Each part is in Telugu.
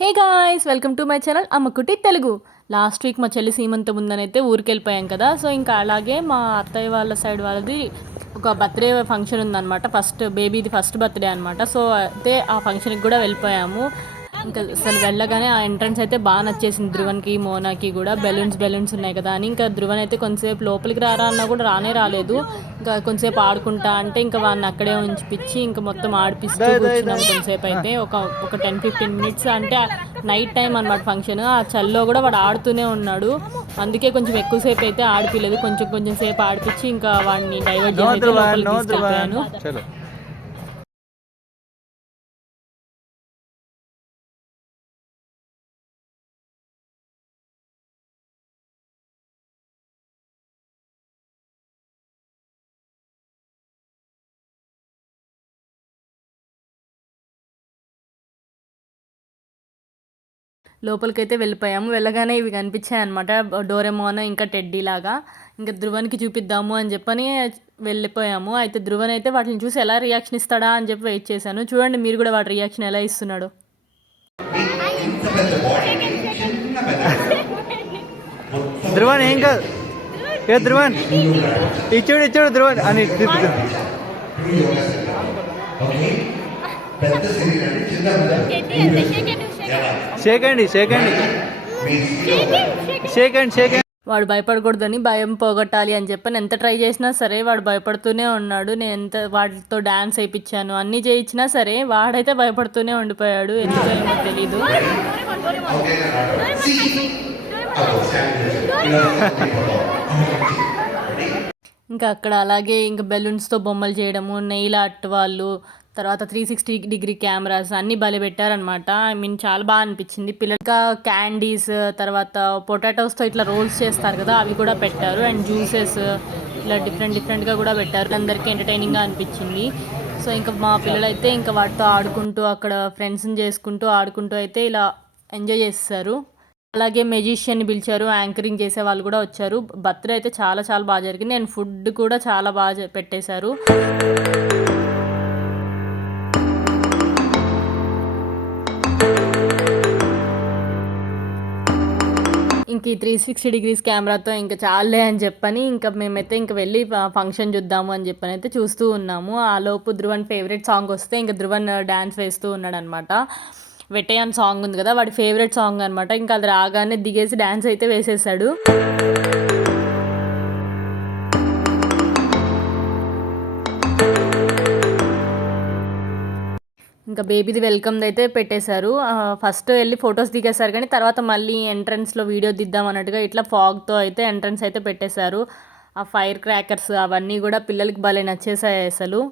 Hey guys, welcome to my channel Ammakuti Telugu. Last week మా చెల్లి సీమంతం ఉందనైతే ఊరికి వెళ్ళిపోయాం కదా. సో ఇంకా అలాగే మా అత్తయ్య వాళ్ళ సైడ్ వాళ్ళది ఒక బర్త్డే ఫంక్షన్ ఉందన్నమాట. బేబీది ఫస్ట్ బర్త్డే అనమాట. సో అయితే ఆ ఫంక్షన్కి కూడా వెళ్ళిపోయాము. ఇంకా అసలు వెళ్ళగానే ఆ ఎంట్రన్స్ అయితే బాగా నచ్చేసింది ధ్రువన్కి, మోనాకి కూడా. బెలూన్స్ ఉన్నాయి కదా అని ఇంకా ధ్రువన్ అయితే కొంతసేపు లోపలికి రారా అన్నా కూడా రాలేదు. ఇంకా కొంతసేపు ఆడుకుంటా అంటే ఇంకా వాడిని అక్కడే ఉంచిపించి ఇంకా మొత్తం ఆడిపిస్తూ కూర్చున్నాం కొంతసేపు అయితే. ఒక 10-15 మినిట్స్ అంటే నైట్ టైం అనమాట ఫంక్షన్. ఆ చల్లో కూడా వాడు ఆడుతూనే ఉన్నాడు. అందుకే కొంచెం ఎక్కువసేపు అయితే ఆడిపిలేదు. కొంచెం సేపు ఆడిపించి ఇంకా వాడిని డైవర్ట్ చేసి లోపలికి తీసుకెళ్ళిపోయాను. లోపలికైతే వెళ్ళిపోయాము. వెళ్ళగానే ఇవి కనిపించాయి అనమాట, డోరెమోన్ ఇంకా టెడ్డీ లాగా. ఇంకా ధ్రువన్కి చూపిద్దాము అని చెప్పని వెళ్ళిపోయాము. అయితే ధ్రువన్ అయితే వాటిని చూసి ఎలా రియాక్షన్ ఇస్తాడా అని చెప్పి వెయిట్ చేశాను. చూడండి మీరు కూడా వాటి రియాక్షన్ ఎలా ఇస్తున్నాడు. ధ్రువన్ ఏం కాదు, ఏ ధ్రువన్ ఇచ్చాడు ధ్రువన్ అని షేకండి వాడు భయపడకూడదని భయం పోగొట్టాలి అని చెప్పని ఎంత ట్రై చేసినా సరే వాడు భయపడుతూనే ఉన్నాడు. నేను ఎంత వాటితో డాన్స్ వేయించాను, అన్నీ చేయించినా సరే వాడైతే భయపడుతూనే ఉండిపోయాడు. ఎందుకో తెలీదు. ఇంకా అక్కడ అలాగే ఇంకా బెలూన్స్తో బొమ్మలు చేయడము, నెయిల్ ఆర్ట్ వాళ్ళు, తర్వాత 360 కెమెరాస్ అన్నీ భలే పెట్టారనమాట. చాలా బాగా అనిపించింది. పిల్లలుగా క్యాండీస్, తర్వాత పొటాటోస్తో ఇట్లా రోల్స్ చేస్తారు కదా, అవి కూడా పెట్టారు. అండ్ జ్యూసెస్ ఇలా డిఫరెంట్గా కూడా పెట్టారు. అందరికీ ఎంటర్టైనింగ్గా అనిపించింది. సో ఇంకా మా పిల్లలైతే ఇంకా వాటితో ఆడుకుంటూ అక్కడ ఫ్రెండ్స్ని చేసుకుంటూ ఆడుకుంటూ అయితే ఇలా ఎంజాయ్ చేస్తారు. అలాగే మెజిషియన్ని పిలిచారు, యాంకరింగ్ చేసే వాళ్ళు కూడా వచ్చారు. బర్త్డే అయితే చాలా బాగా జరిగింది. అండ్ ఫుడ్ కూడా చాలా బాగా పెట్టేశారు. ఇంక ఈ 360 కెమెరాతో ఇంకా చాలే అని చెప్పని ఇంకా మేమైతే ఇంకా వెళ్ళి ఫంక్షన్ చూద్దాము అని చెప్పని అయితే చూస్తూ ఉన్నాము. ఆ లోపు ధ్రువన్ ఫేవరెట్ సాంగ్ వస్తే ఇంకా ధ్రువన్ డ్యాన్స్ వేస్తూ ఉన్నాడు అనమాట. వెట్టయాన్ సాంగ్ ఉంది కదా, వాడి ఫేవరెట్ సాంగ్ అనమాట. ఇంకా అది రాగానే దిగేసి డ్యాన్స్ అయితే వేసేసాడు. ఇంకా బేబీది వెల్కమ్ది అయితే పెట్టేశారు. ఫస్ట్ వెళ్ళి ఫొటోస్ దిగేశారు, కానీ తర్వాత మళ్ళీ ఎంట్రన్స్లో వీడియో దిద్దాం అన్నట్టుగా ఇట్లా ఫాగ్తో అయితే ఎంట్రన్స్ అయితే పెట్టేశారు. ఆ ఫైర్ క్రాకర్స్ అవన్నీ కూడా పిల్లలకి భలే నచ్చేసాయి. అసలు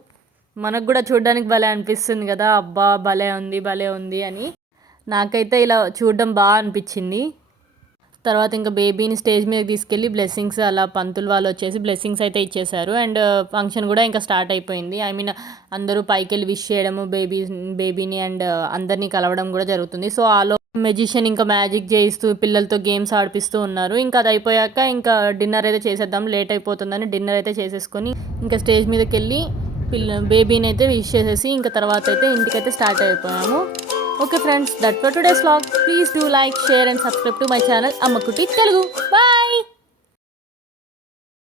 మనకు కూడా చూడడానికి భలే అనిపిస్తుంది కదా, అబ్బా భలే ఉంది అని. నాకైతే ఇలా చూడడం బాగా అనిపించింది. తర్వాత ఇంకా బేబీని స్టేజ్ మీద తీసుకెళ్ళి బ్లెస్సింగ్స్ అలా పంతులు వాళ్ళు వచ్చేసి బ్లెస్సింగ్స్ అయితే ఇచ్చేశారు. అండ్ ఫంక్షన్ కూడా ఇంకా స్టార్ట్ అయిపోయింది. అందరూ పైకి వెళ్ళి విష్ చేయడము బేబీని అండ్ అందరినీ కలవడం కూడా జరుగుతుంది. సో ఆలో మెజిషియన్ ఇంకా మ్యాజిక్ చేయిస్తూ పిల్లలతో గేమ్స్ ఆడిపిస్తూ ఉన్నారు. ఇంకా అది అయిపోయాక ఇంకా డిన్నర్ అయితే చేసేద్దాం, లేట్ అయిపోతుందని డిన్నర్ అయితే చేసేసుకొని ఇంకా స్టేజ్ మీదకి వెళ్ళి బేబీని అయితే విష్ చేసేసి ఇంకా తర్వాత అయితే ఇంటికైతే స్టార్ట్ అయిపోయాము. Okay friends, that's for today's vlog. Please do like, share and subscribe to my channel Ammakutti Telugu.